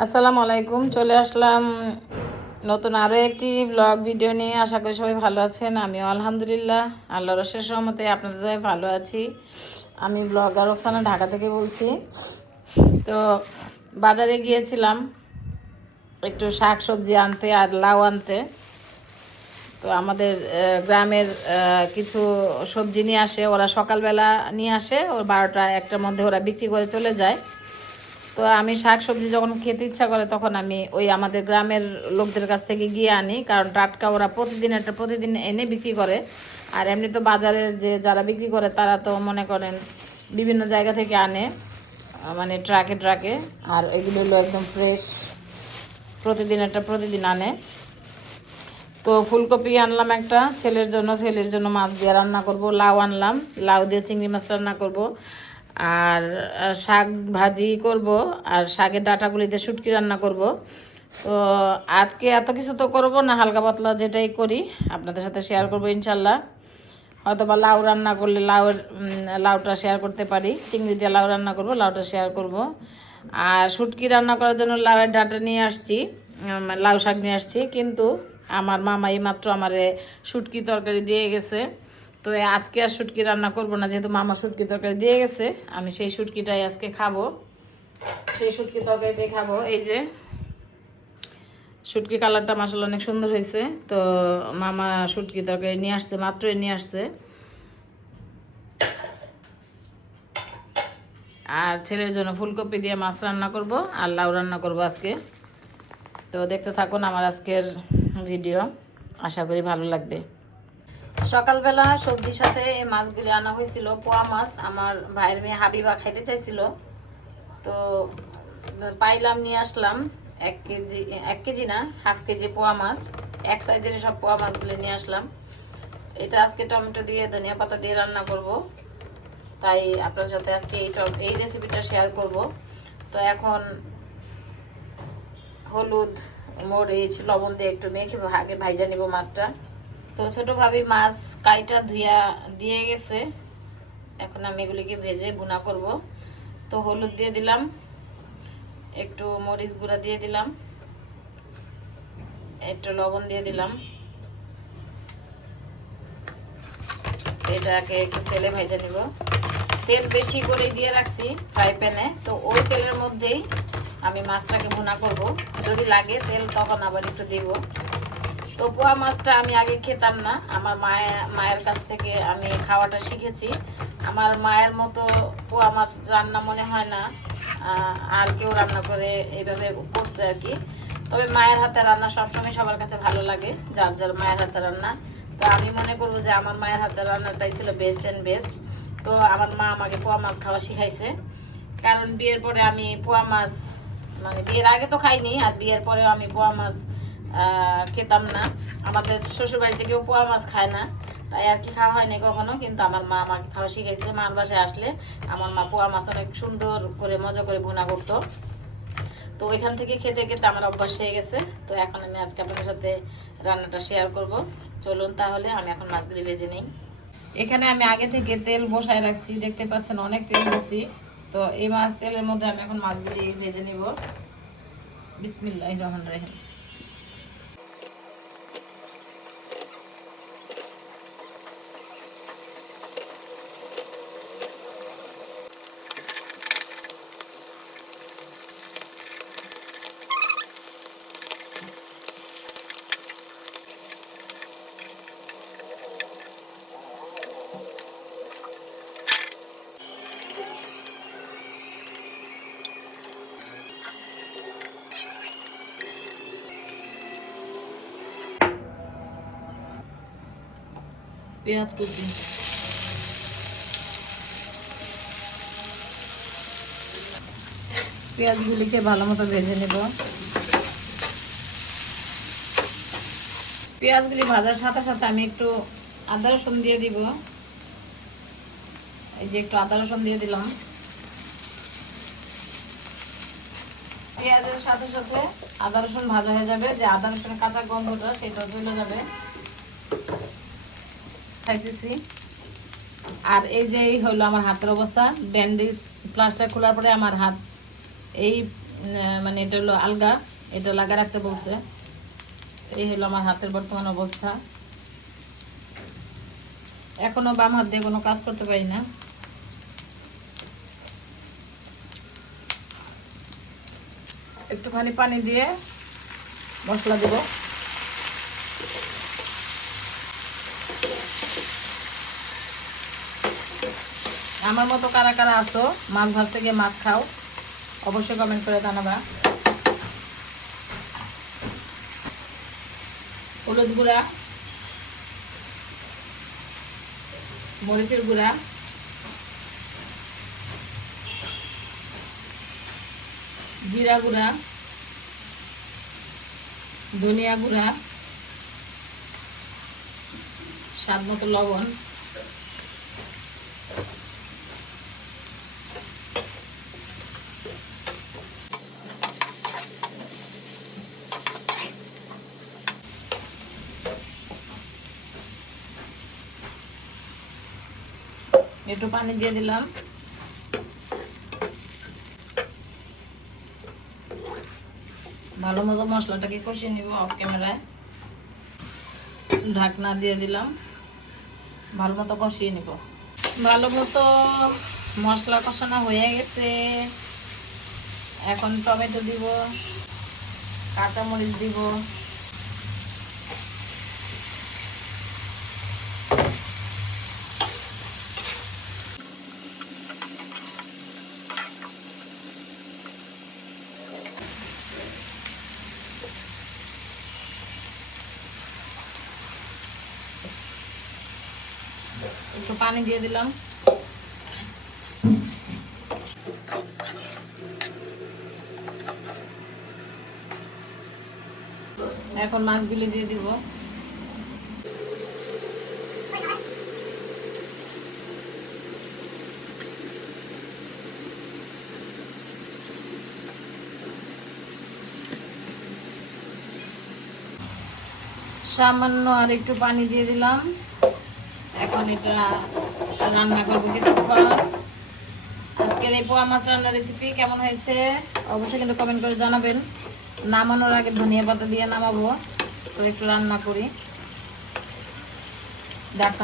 আসসালামু আলাইকুম, চলে আসলাম নতুন আরও একটি ব্লগ ভিডিও নিয়ে। আশা করি সবাই ভালো আছেন, আমিও আলহামদুলিল্লাহ আল্লাহ রসের সহমতে আপনাদের সবাই ভালো আছি। আমি ব্লগার রোকসানা ঢাকা থেকে বলছি। তো বাজারে গিয়েছিলাম একটু শাক সবজি আনতে আর লাউ আনতে। তো আমাদের গ্রামের কিছু সবজি নিয়ে আসে, ওরা সকালবেলা নিয়ে আসে, ওর বারোটা একটার মধ্যে ওরা বিক্রি করে চলে যায়। তো আমি শাক সবজি যখন খেতে ইচ্ছা করে, তখন আমি ওই আমাদের গ্রামের লোকদের কাছ থেকে গিয়ে আনি। কারণ টাটকা ওরা প্রতিদিন একটা প্রতিদিন এনে বিক্রি করে। আর এমনি তো বাজারে যে যারা বিক্রি করে, তারা তো মনে করেন বিভিন্ন জায়গা থেকে আনে মানে ট্রাকে ট্রাকে। আর এগুলো হলো একদম ফ্রেশ প্রতিদিন একটা প্রতিদিন আনে। তো ফুলকপি আনলাম একটা, ছেলের জন্য ছেলের জন্য মাছ দিয়ে রান্না করব, লাউ আনলাম, লাউ দিয়ে চিংড়ি মাছ রান্না করব। আর শাক ভাজি করব, আর শাকের ডাঁটাগুলি দিয়ে শুটকি রান্না করব। তো আজকে এত কিছু তো করব না, হালকা পাতলা যেটাই করি, আপনাদের সাথে শেয়ার করব ইনশাল্লাহ হয়তো বা লাউ রান্না করলে লাউয়ের লাউটা শেয়ার করতে পারি, চিংড়ি দিয়ে লাউ রান্না করব, লাউটা শেয়ার করব। আর শুটকি রান্না করার জন্য লাউয়ের ডাঁটা নিয়ে আসছি লাউ শাক নিয়ে আসছি, কিন্তু আমার মামা এই মাত্র আমারে শুটকি তরকারি দিয়ে গেছে। তো আজকে আর শুটকি রান্না করব না, যেহেতু মামা শুটকি তরকারি দিয়ে গেছে, আমি সেই শুটকিটাই আজকে খাব। সেই শুটকি তরকারিটাই খাব। এই যে শুটকি কালারটা মাসাল অনেক সুন্দর হয়েছে। তো মামা শুটকি তরকারি নিয়ে আসছে, মাত্রই নিয়ে আসছে। আর ছেলের জন্য ফুলকপি দিয়ে মাছ রান্না করব, আর লাউ রান্না করব আজকে। তো দেখতে থাকুন আমার আজকের ভিডিও। আশা করি ভালো লাগবে। সকালবেলা সবজির সাথে এই মাছগুলি আনা হয়েছিল, পোয়া মাছ। আমার ভাইয়ের মেয়ে হাবিবা খাইতে চাইছিল। তো পাইলাম, নিয়ে আসলাম। এক কেজি এক কেজি না, হাফ কেজি পোয়া মাছ। এক সাইজের সব পোয়া মাছগুলি নিয়ে আসলাম। এটা আজকে টমেটো দিয়ে, ধনিয়া পাতা দিয়ে রান্না করব। তাই আপনার সাথে আজকে এই এই রেসিপিটা শেয়ার করব। তো এখন হলুদ, মরিচ, লবণ দিয়ে একটু মেখে আগে ভাইজা নিব মাছটা। তো ছোট ভাবি মাছ কাইটা ধুইয়া দিয়ে গেছে। এখন আমি এগুলিকে ভেজে বুনা করব। তো হলুদ দিয়ে দিলাম, একটু মরিচ গুঁড়া দিয়ে দিলাম, একটু লবণ দিয়ে দিলাম। এটাকে একটু তেলে ভেজে নিব। তেল বেশি করে দিয়ে রাখছি ফ্রাই প্যানে। তো ওই তেলের মধ্যেই আমি মাছটাকে ভুনা করব। যদি লাগে তেল তখন আবার একটু দিব। তো পোয়া মাছটা আমি আগে খেতাম না। আমার মায়ের মায়ের কাছ থেকে আমি খাওয়াটা শিখেছি। আমার মায়ের মতো পোয়া মাছ রান্না মনে হয় না। আর কেউ রান্না করে এইভাবে করছে আর কি। তবে মায়ের হাতে রান্না সবসময় সবার কাছে ভালো লাগে, যার যার মায়ের হাতে রান্না। তো আমি মনে করব যে আমার মায়ের হাতে রান্নাটাই ছিল বেস্ট অ্যান্ড বেস্ট তো আমার মা আমাকে পোয়া মাছ খাওয়া শিখাইছে। কারণ বিয়ের পরে আমি পোয়া মাছ মানে বিয়ের আগে তো খাইনি, আর বিয়ের পরেও আমি পোয়া মাছ খেতাম না। আমাদের শ্বশুরবাড়িতে কেউ পোয়া মাছ খায় না। তাই আর কি খাওয়া হয়নি কখনো, কিন্তু আমার মা আমাকে খাওয়া শিখাইছে। মার বাসায় আসলে আমার মা পোয়া মাছ অনেক সুন্দর করে, মজা করে ভুনা করতো। তো ওইখান থেকে খেতে খেতে আমার অভ্যাস হয়ে গেছে। তো এখন আমি আজকে আপনাদের সাথে রান্নাটা শেয়ার করব। চলুন তাহলে, আমি এখন মাছগুলি ভেজে নিই। এখানে আমি আগে থেকে তেল বসায় রাখছি। দেখতে পাচ্ছেন, অনেক তেল দিছি। তো এই মাছ, তেলের মধ্যে আমি এখন মাছগুলি ভেজে নিব। বিসমিল্লাহ রহমান রাহিম। পেঁয়াজ কুচি পেঁয়াজগুলিকে ভালো মতো ভেজে নেব। পেঁয়াজগুলি ভাজার সাথে সাথে আমি একটু আদা রসুন দিয়ে দিব। এই যে একটু আদা রসুন দিয়ে দিলাম। পেঁয়াজের সাথে সাথে আদা রসুন ভাজা হয়ে যাবে। যে আদা রসুনের কাঁচা গন্ধটা সেটা চলে যাবে। খাইতেছি। আর এই যে এই হলো আমার হাতের অবস্থা। ব্যান্ডেজ প্লাস্টার খোলার পরে আমার হাত এই মানে এটা হলো আলগা, এটা লাগা রাখতে বলছে। এই হলো আমার হাতের বর্তমান অবস্থা। এখনও বাম হাত দিয়ে কোনো কাজ করতে পারি না। একটুখানি পানি দিয়ে মশলা দেব। আমার মতো কারা কারা আসো মাছ ভাত থেকে মাছ খাও, অবশ্যই কমেন্ট করে জানাবা। হলুদ গুঁড়া, মরিচের গুঁড়া, জিরা গুঁড়া, ধনিয়া গুঁড়া, স্বাদ মতো লবণ। একটু পানি দিয়ে দিলাম। ভালো মতো মশলাটাকে কষিয়ে নিব অফ ক্যামেরায় ঢাকনা দিয়ে দিলাম। ভালো মতো কষিয়ে নিব। ভালো মতো মশলা কষানো হয়ে গেছে। এখন টমেটো দিব, কাঁচামরিচ দিব। একটু পানি দিয়ে দিলাম। এখন মাছগুলি দিয়ে দিব। সামান্য আর একটু পানি দিয়ে দিলাম। কিছুক্ষণ আজকের এই পোয়া মাছ রান্নার রেসিপি কেমন হয়েছে? অবশ্যই কিন্তু কমেন্ট করে জানাবেন। নামানোর আগে ধনিয়া পাতা দিয়ে নামাবো, তো একটু রান্না করি।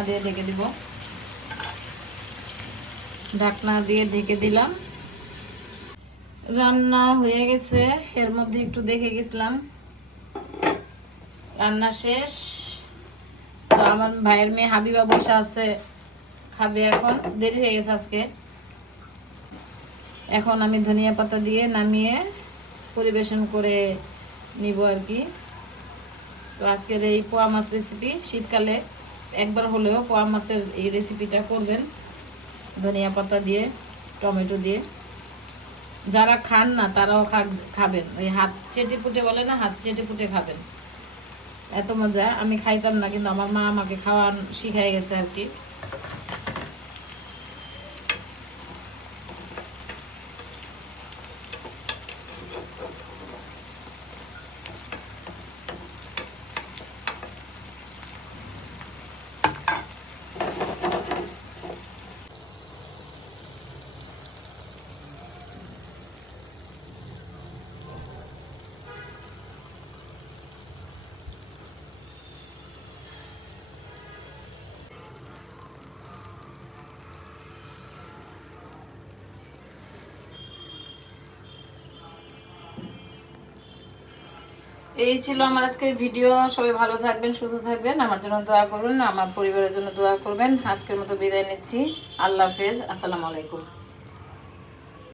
দিয়ে ঢেকে দিব। ঢাকনা দিয়ে ঢেকে দিলাম। রান্না হয়ে গেছে। এর মধ্যে একটু দেখে গেছিলাম। রান্না শেষ। আমার ভাইয়ের মেয়ে হাবিবা বসে আছে। খাবে এখন। দেরি হয়ে গেছে আজকে। এখন আমি ধনিয়া পাতা দিয়ে নামিয়ে পরিবেশন করে নিব আর কি। তো আজকের এই পোয়া মাছ রেসিপি শীতকালে একবার হলেও পোয়া মাছের এই রেসিপিটা করবেন। ধনিয়া পাতা দিয়ে, টমেটো দিয়ে। যারা খান না, তারাও খাবেন। ওই হাত চেটে পুটে বলে না, হাত চেটে পুটে খাবেন। এত মজা আমি খাইতাম না কিন্তু আমার মা আমাকে খাওয়ান শিখাই গেছে আর কি। এই ছিল আমার আজকের ভিডিও। সবাই ভালো থাকবেন, সুস্থ থাকবেন। আমার জন্য দোয়া করুন, আমার পরিবারের জন্য দোয়া করবেন। আজকের মতো বিদায় নিচ্ছি। আল্লাহ হাফেজ। আসসালামু আলাইকুম।